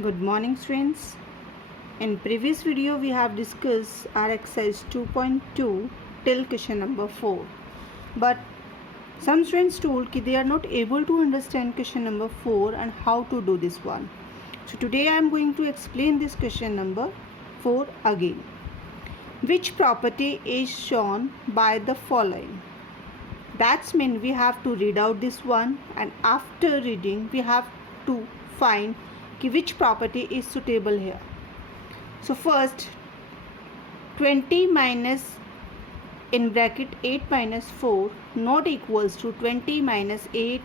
Good morning students. In previous video we have discussed our exercise 2.2 till question number 4. But some students told that they are not able to understand question number 4 and how to do this one. So today I am going to explain this question number 4 again. Which property is shown by the following? That's mean we have to read out this one, and after reading we have to find which property is suitable here. So first 20 minus in bracket 8 minus 4 not equals to 20 minus 8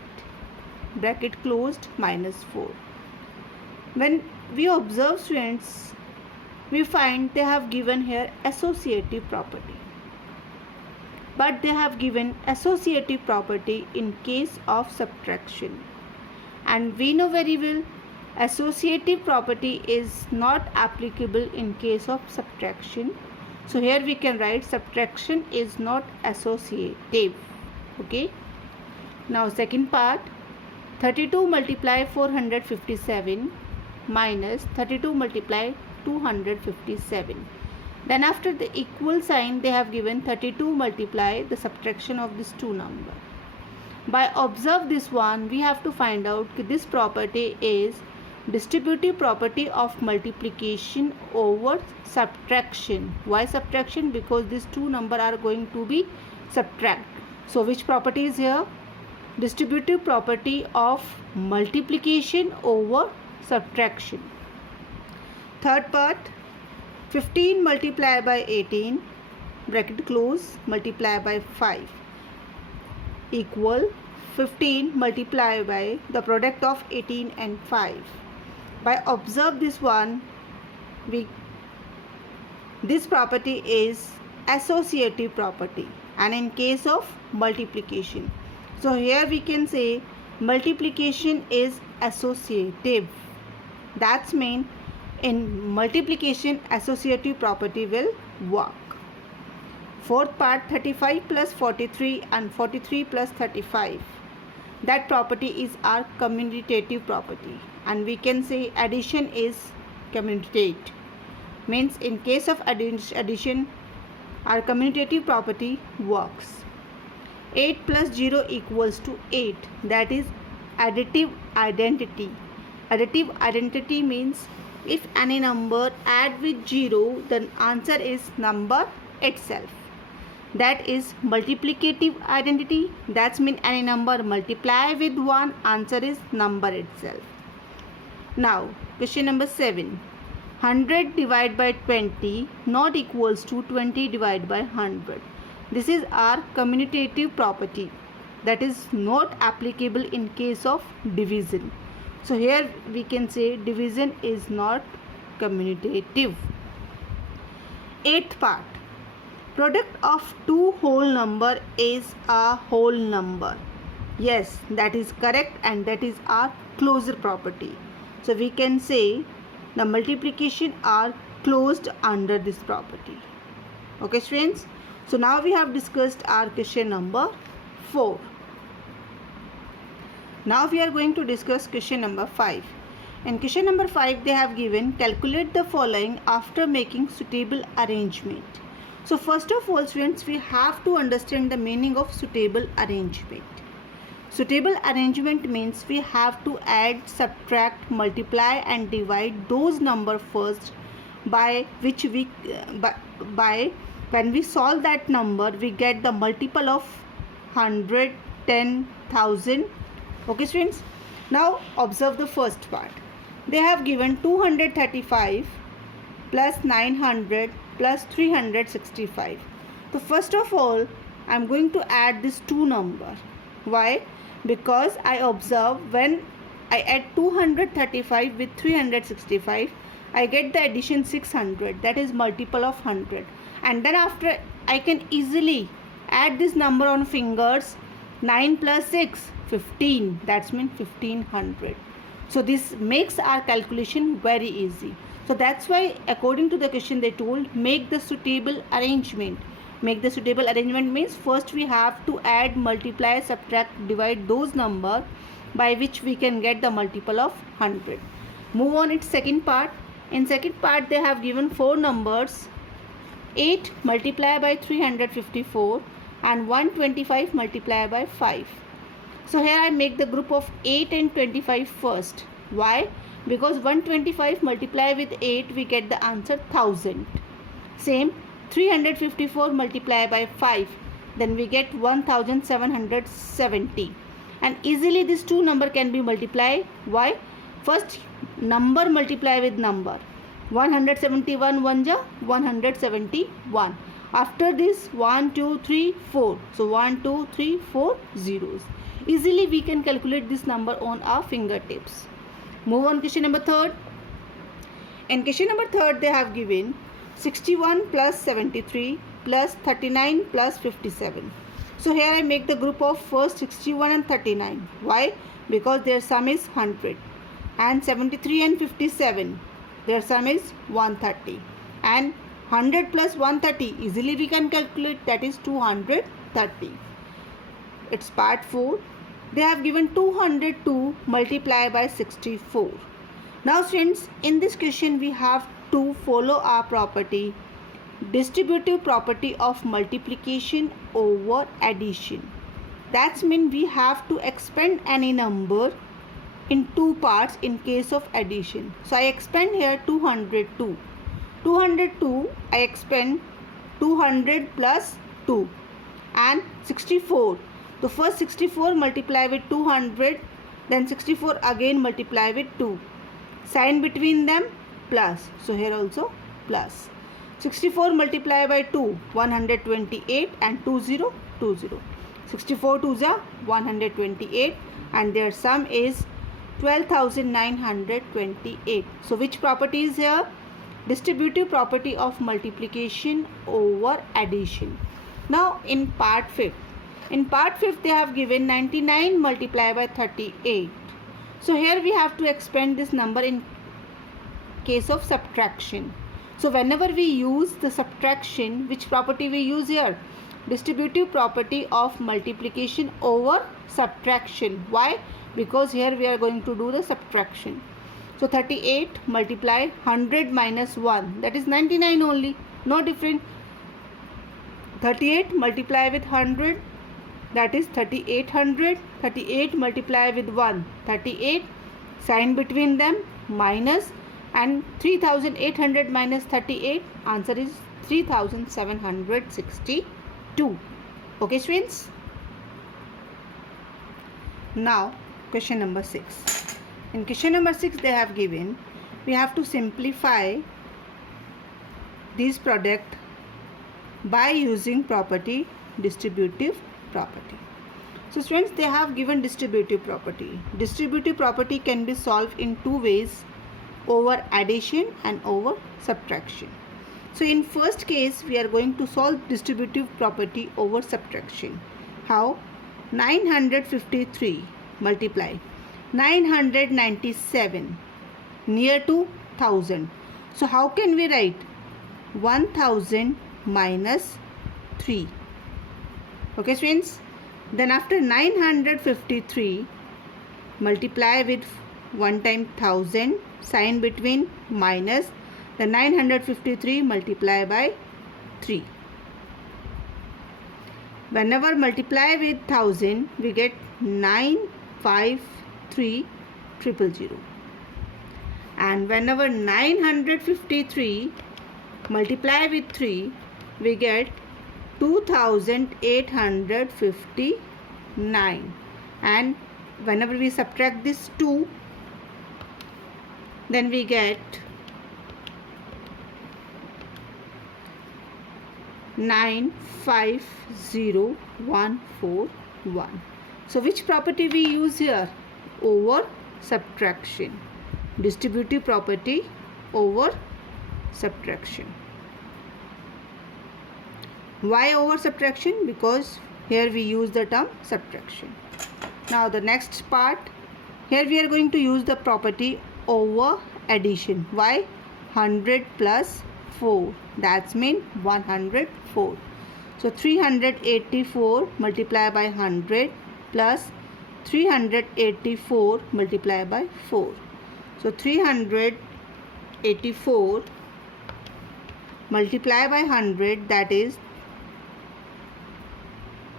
bracket closed minus 4. When we observe students, we find they have given here associative property, but they have given associative property in case of subtraction, and we know very well associative property is not applicable in case of subtraction. So here we can write subtraction is not associative. Okay, now second part, 32 multiply 457 minus 32 multiply 257. Then after the equal sign they have given 32 multiply the subtraction of these two numbers. By observe this one, we have to find out this property is distributive property of multiplication over subtraction. Why subtraction? Because these two numbers are going to be subtract. So which property is here? Distributive property of multiplication over subtraction. Third part, 15 multiply by 18 bracket close multiply by 5 equal 15 multiply by the product of 18 and 5. By observe this one, this property is associative property, and in case of multiplication, so here we can say multiplication is associative. That's mean in multiplication associative property will work. Fourth part, 35 plus 43 and 43 plus 35, that property is our commutative property, and we can say addition is commutative. Means in case of addition our commutative property works. 8 plus 0 equals to 8, that is additive identity. Additive identity means if any number add with 0, then answer is number itself. That is multiplicative identity. That's mean any number multiply with 1, answer is number itself. Now question number 7, 100 divided by 20 not equals to 20 divided by 100. This is our commutative property, that is not applicable in case of division. So here we can say division is not commutative. Eighth part, product of two whole number is a whole number. Yes, that is correct, and that is our closure property. So we can say the multiplication are closed under this property. Okay students, so now we have discussed our question number 4. Now we are going to discuss question number 5. In question number 5 they have given calculate the following after making suitable arrangement. So first of all students, we have to understand the meaning of suitable arrangement. Suitable arrangement means we have to add, subtract, multiply and divide those numbers first, by which we by when we solve that number we get the multiple of 100, 10,000. Okay students, now observe the first part. They have given 235 plus 900 plus 365. So first of all I am going to add these two numbers. Why? Because I observe when I add 235 with 365, I get the addition 600, that is multiple of 100, and then after I can easily add this number on fingers. 9 plus 6, 15, that's mean 1500. So this makes our calculation very easy. So that's why according to the question they told make the suitable arrangement. Make the suitable arrangement means first we have to add, multiply, subtract, divide those numbers by which we can get the multiple of 100. Move on its second part. In second part they have given 4 numbers, 8 multiplied by 354 and 125 multiplied by 5. So here I make the group of 8 and 25 first. Why? Because 125 multiplied with 8 we get the answer 1000. Same 354 multiplied by 5, then we get 1770. And easily these two number can be multiplied. Why? First number multiply with number. 171 1 ja 171. After this 1 2 3 4. So 1 2 3 4 zeros. Easily we can calculate this number on our fingertips. Move on question number 3rd. In question number 3rd they have given 61 plus 73 plus 39 plus 57. So here I make the group of first 61 and 39. Why? Because their sum is 100. And 73 and 57, their sum is 130. And 100 plus 130, easily we can calculate, that is 230. It's part 4. They have given 202 multiplied by 64. Now students, in this question we have to follow our property, distributive property of multiplication over addition. That means we have to expand any number in two parts in case of addition. So I expand here 202. 202 I expand 200 plus 2 and 64. The first 64 multiply with 200, then 64 again multiply with 2. Sign between them plus. So here also plus. 64 multiply by 2, 128 and 20, 20. 64 2s are 128 and their sum is 12,928. So which property is here? Distributive property of multiplication over addition. Now in part 5th. In part 5th they have given 99 multiplied by 38. So here we have to expand this number in case of subtraction. So whenever we use the subtraction, which property we use here? Distributive property of multiplication over subtraction. Why? Because here we are going to do the subtraction. So 38 multiply 100 minus 1, that is 99 only, no different. 38 multiply with 100, that is 3800. 38 multiply with 1, 38. Sign between them minus, and 3800 minus 38, answer is 3762. Okay students. Now question number 6. In question number 6 they have given, we have to simplify this product by using property, distributive property. So students, they have given distributive property. Distributive property can be solved in two ways, over addition and over subtraction. So in first case we are going to solve distributive property over subtraction. How? 953 multiply 997 near to 1000. So how can we write? 1000 minus 3. Okay students. Then after 953 multiply with 1 time 1000, sign between minus, the 953 multiply by 3. Whenever multiply with 1000 we get 953,000. And whenever 953 multiply with 3 we get 2859. And whenever we subtract this 2, then we get 950141. So which property we use here? Over subtraction. Distributive property over subtraction. Why over subtraction? Because here we use the term subtraction. Now the next part, here we are going to use the property over addition. Why? 100 plus 4, that's mean 104. So 384 multiplied by 100 plus 384 multiplied by 4. So 384 multiply by 100, that is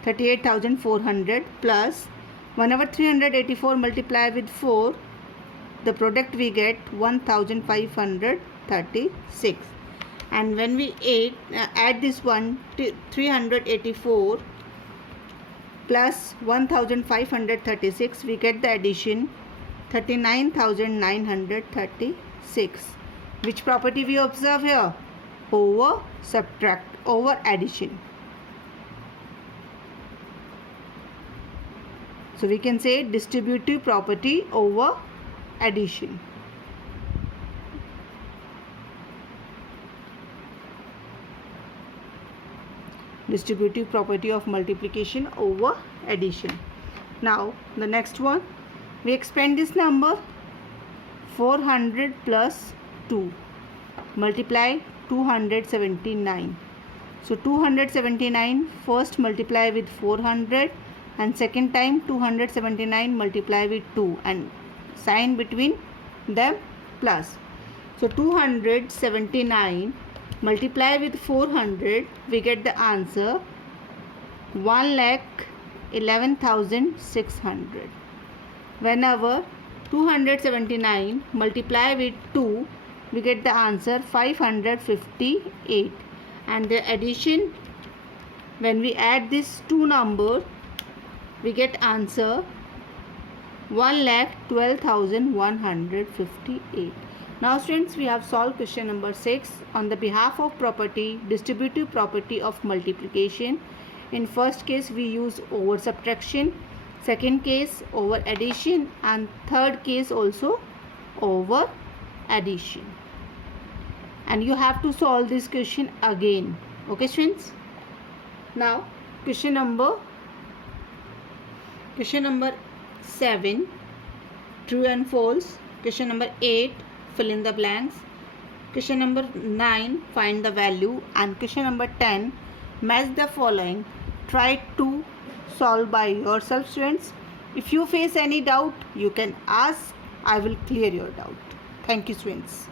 38,400, plus 1 over 384 multiply with 4, the product we get 1536. And when we add this one, 384 plus 1536, we get the addition 39,936. Which property we observe here? Over addition. So we can say distributive property over addition. Distributive property of multiplication over addition. Now the next one, we expand this number. 400 plus 2 multiply 279. So 279 first multiply with 400, and second time 279 multiply with 2, and sign between them plus. So 279 multiply with 400, we get the answer 1,11,600. Whenever 279 multiply with 2, we get the answer 558. And the addition, when we add these two numbers, we get answer 1,12,158. Now students, we have solved question number 6 on the behalf of property, distributive property of multiplication. In first case we use over subtraction, second case over addition, and third case also over addition. And you have to solve this question again. Okay students? Now question number 7, true and false. Question number 8, fill in the blanks. Question number 9, find the value. And question number 10, match the following. Try to solve by yourself students. If you face any doubt, you can ask. I will clear your doubt. Thank you students.